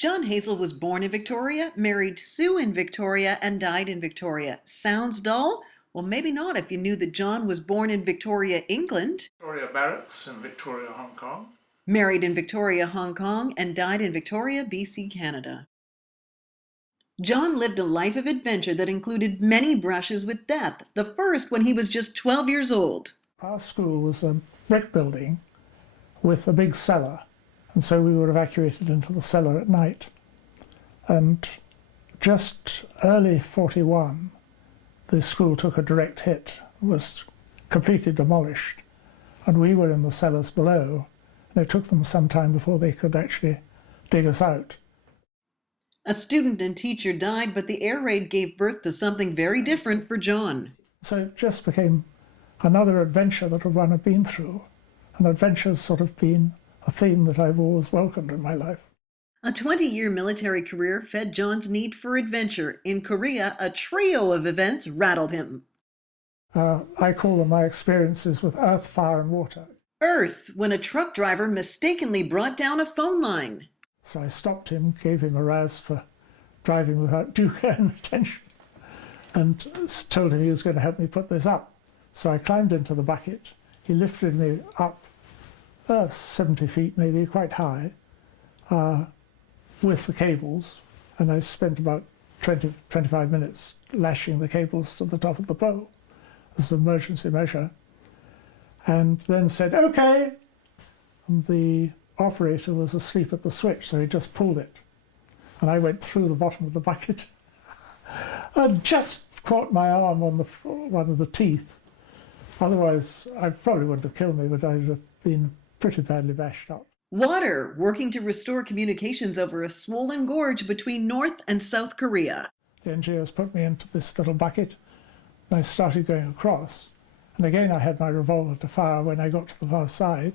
John Hasell was born in Victoria, married Sue in Victoria, and died in Victoria. Sounds dull? Well, maybe not if you knew that John was born in Victoria, England, Victoria Barracks in Victoria, Hong Kong. married in Victoria, Hong Kong, and died in Victoria, BC, Canada. John lived a life of adventure that included many brushes with death, the first when he was just 12 years old. Our school was a brick building with a big cellar, and so we were evacuated into the cellar at night. And just early 41, the school took a direct hit, was completely demolished, and we were in the cellars below, and it took them some time before they could actually dig us out. A student and teacher died, but the air raid gave birth to something very different for John. So it just became another adventure that one had been through, and adventure's sort of been a theme that I've always welcomed in my life. A 20-year military career fed John's need for adventure. In Korea, a trio of events rattled him. I call them my experiences with earth, fire, and water. Earth, when a truck driver mistakenly brought down a phone line. So I stopped him, gave him a razz for driving without due care and attention, and told him he was going to help me put this up. So I climbed into the bucket. He lifted me up 70 feet, maybe, quite high, with the cables, and I spent about 25 minutes lashing the cables to the top of the pole as an emergency measure, and then said, "Okay." And the operator was asleep at the switch, so he just pulled it. And I went through the bottom of the bucket and just caught my arm on one of the teeth. Otherwise, I probably wouldn't have killed me, but I'd have been pretty badly bashed up. Water, working to restore communications over a swollen gorge between North and South Korea. The engineers put me into this little bucket, and I started going across. And again, I had my revolver to fire when I got to the far side.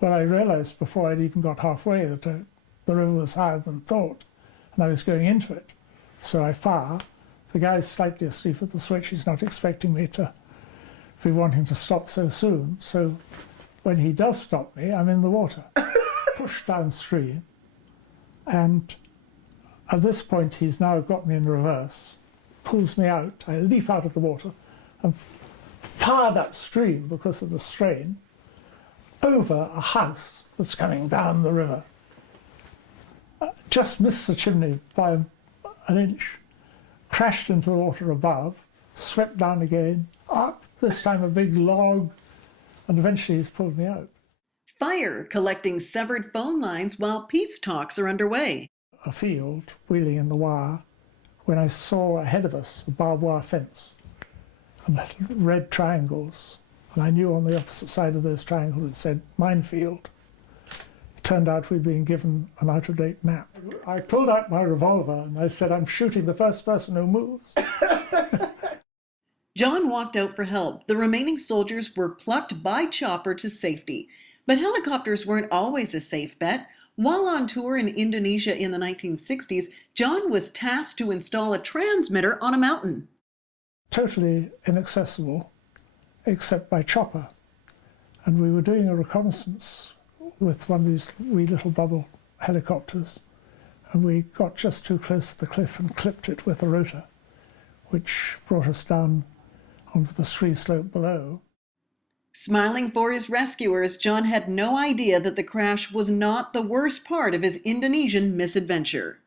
Well, I realized before I'd even got halfway that the river was higher than thought, and I was going into it. So I fire. The guy's slightly asleep at the switch. He's not expecting me to be wanting to stop so soon. So when he does stop me, I'm in the water, pushed downstream. And at this point, he's now got me in reverse, pulls me out. I leap out of the water and fired upstream because of the strain, over a house that's coming down the river. Just missed the chimney by an inch, crashed into the water above, swept down again, up, this time a big log, and eventually he's pulled me out. Fire, collecting severed phone lines while peace talks are underway. A field, wheeling in the wire, when I saw ahead of us a barbed wire fence and red triangles. And I knew on the opposite side of those triangles it said minefield. It turned out we'd been given an out-of-date map. I pulled out my revolver and I said, "I'm shooting the first person who moves." John walked out for help. The remaining soldiers were plucked by chopper to safety. But helicopters weren't always a safe bet. While on tour in Indonesia in the 1960s, John was tasked to install a transmitter on a mountain. Totally inaccessible, except by chopper. And we were doing a reconnaissance with one of these wee little bubble helicopters, and we got just too close to the cliff and clipped it with a rotor, which brought us down onto the scree slope below. Smiling for his rescuers, John had no idea that the crash was not the worst part of his Indonesian misadventure.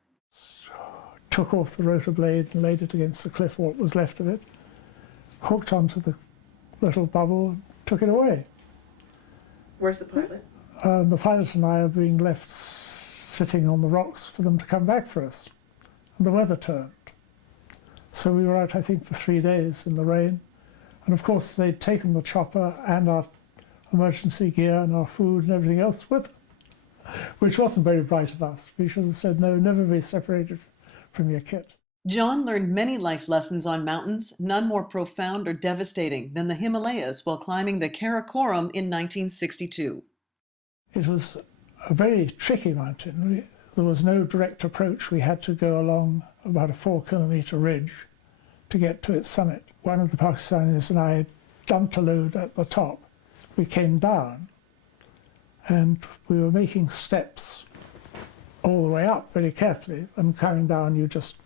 Took off the rotor blade and laid it against the cliff, what was left of it, hooked onto the little bubble and took it away. Where's the pilot? The pilot and I are being left sitting on the rocks for them to come back for us. And the weather turned. So we were out, I think, for 3 days in the rain. And of course, they'd taken the chopper and our emergency gear and our food and everything else with them, which wasn't very bright of us. We should have said, no, never be separated from your kit. John learned many life lessons on mountains, none more profound or devastating than the Himalayas while climbing the Karakoram in 1962. It was a very tricky mountain. There was no direct approach. We had to go along about a 4-kilometre ridge to get to its summit. One of the Pakistanis and I dumped a load at the top. We came down and we were making steps all the way up very carefully, and coming down you just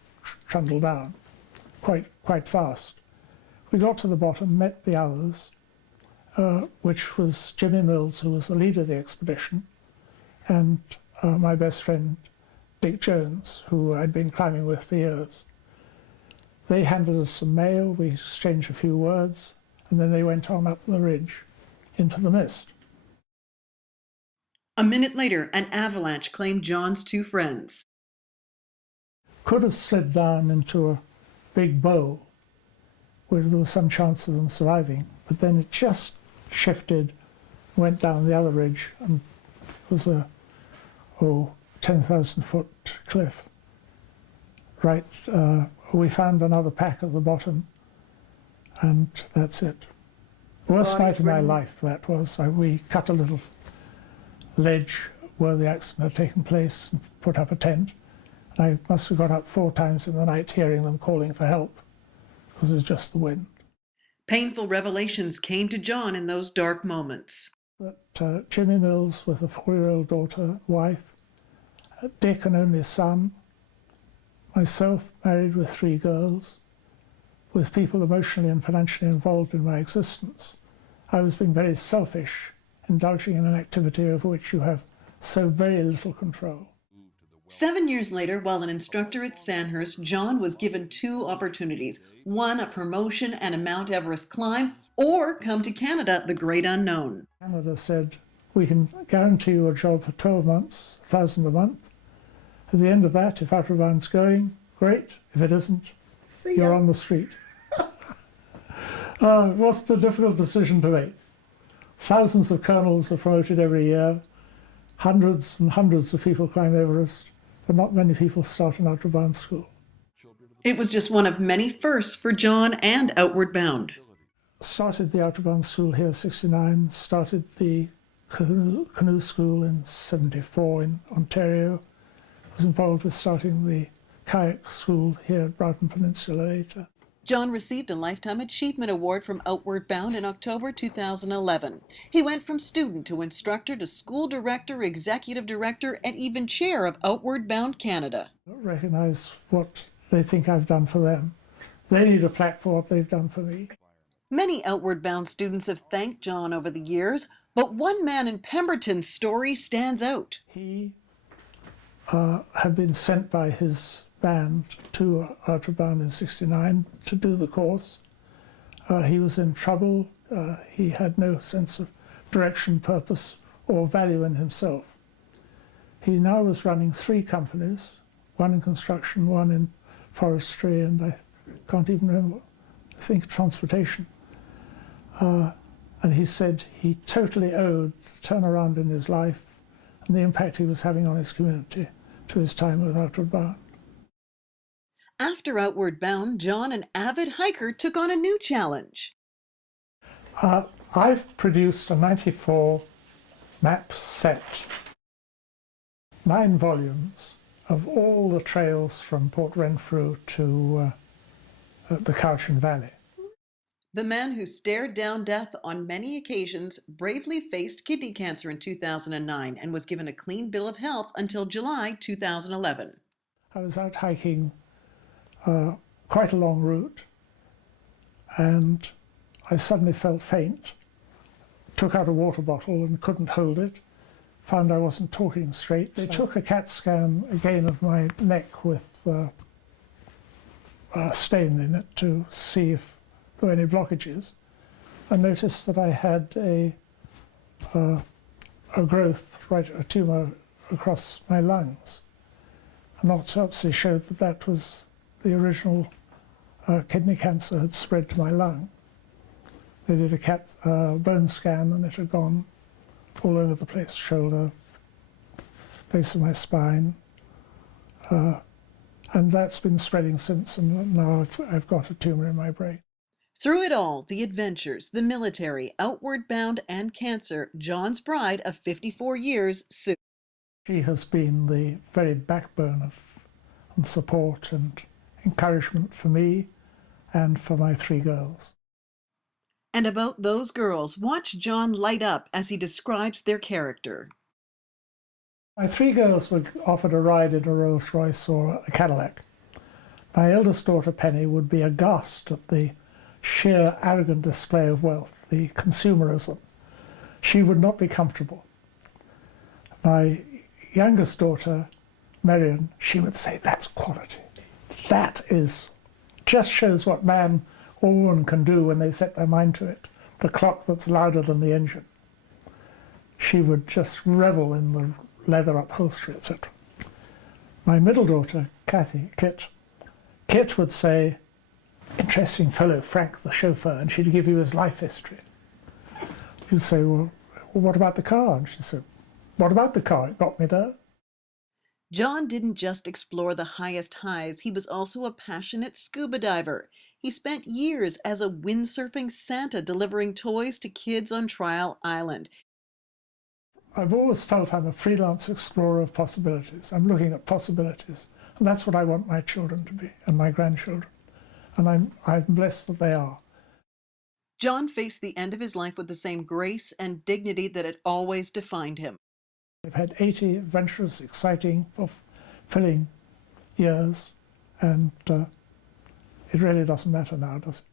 trundle down quite fast. We got to the bottom, met the others, which was Jimmy Mills, who was the leader of the expedition, and my best friend Dick Jones, who I'd been climbing with for years. They handed us some mail, we exchanged a few words, and then they went on up the ridge into the mist. A minute later, an avalanche claimed John's two friends. Could have slid down into a big bowl where there was some chance of them surviving, but then it just shifted, went down the other ridge, and it was a 10,000-foot cliff. Right, we found another pack at the bottom, and that's it. Worst night of my life, that was. We cut a little ledge where the accident had taken place and put up a tent. And I must have got up 4 times in the night hearing them calling for help, because it was just the wind. Painful revelations came to John in those dark moments. That Jimmy Mills with a 4-year-old daughter, wife, Dick an only son, myself married with 3 girls, with people emotionally and financially involved in my existence. I was being very selfish, indulging in an activity over which you have so very little control. 7 years later, while an instructor at Sandhurst, John was given 2 opportunities. One, a promotion and a Mount Everest climb, or come to Canada, the great unknown. Canada said, we can guarantee you a job for 12 months, $1,000 a month. At the end of that, if Outer Bound's going, great. If it isn't, you're on the street. It wasn't a difficult decision to make. Thousands of colonels are promoted every year. Hundreds and hundreds of people climb Everest, but not many people start an Outer Bound school. It was just one of many firsts for John and Outward Bound. Started the Outer Bound school here in '69, started the canoe school in '74 in Ontario, was involved with starting the kayak school here at Broughton Peninsula later. John received a Lifetime Achievement Award from Outward Bound in October 2011. He went from student to instructor to school director, executive director, and even chair of Outward Bound Canada. I don't recognise what they think I've done for them. They need a plaque for what they've done for me. Many Outward Bound students have thanked John over the years, but one man in Pemberton's story stands out. He had been sent by his band to Outer Bound in '69 to do the course. He was in trouble. He had no sense of direction, purpose, or value in himself. He now was running 3 companies, one in construction, one in forestry, and I can't even remember, I think transportation. And he said he totally owed the turnaround in his life and the impact he was having on his community to his time with Outward Bound. After Outward Bound, John, an avid hiker, took on a new challenge. I've produced a 94 map set, 9 volumes of all the trails from Port Renfrew to the Cowichan Valley. The man who stared down death on many occasions bravely faced kidney cancer in 2009 and was given a clean bill of health until July 2011. I was out hiking quite a long route, and I suddenly felt faint, took out a water bottle and couldn't hold it, found I wasn't talking straight. They took a CAT scan again of my neck with a stain in it to see if there were any blockages, and noticed that I had a growth, a tumour across my lungs. An autopsy showed that that was the original kidney cancer had spread to my lung. They did a bone scan and it had gone all over the place, shoulder, base of my spine. And that's been spreading since, and now I've got a tumour in my brain. Through it all, the adventures, the military, Outward Bound, and cancer, John's bride of 54 years, Sue. She has been the very backbone of and support and encouragement for me and for my 3 girls. And about those girls, watch John light up as he describes their character. My three girls were offered a ride in a Rolls Royce or a Cadillac. My eldest daughter, Penny, would be aghast at the sheer arrogant display of wealth, the consumerism. She would not be comfortable. My youngest daughter, Marion, she would say, that's quality. That is, just shows what man or woman can do when they set their mind to it. The clock that's louder than the engine. She would just revel in the leather upholstery, etc. My middle daughter, Kit would say, interesting fellow, Frank, the chauffeur, and she'd give you his life history. You'd say, well, what about the car? And she said, what about the car? It got me there. John didn't just explore the highest highs, he was also a passionate scuba diver. He spent years as a windsurfing Santa delivering toys to kids on Trial Island. I've always felt I'm a freelance explorer of possibilities. I'm looking at possibilities. And that's what I want my children to be, and my grandchildren. And I'm blessed that they are. John faced the end of his life with the same grace and dignity that had always defined him. I've had 80 adventurous, exciting, fulfilling years, and it really doesn't matter now, does it?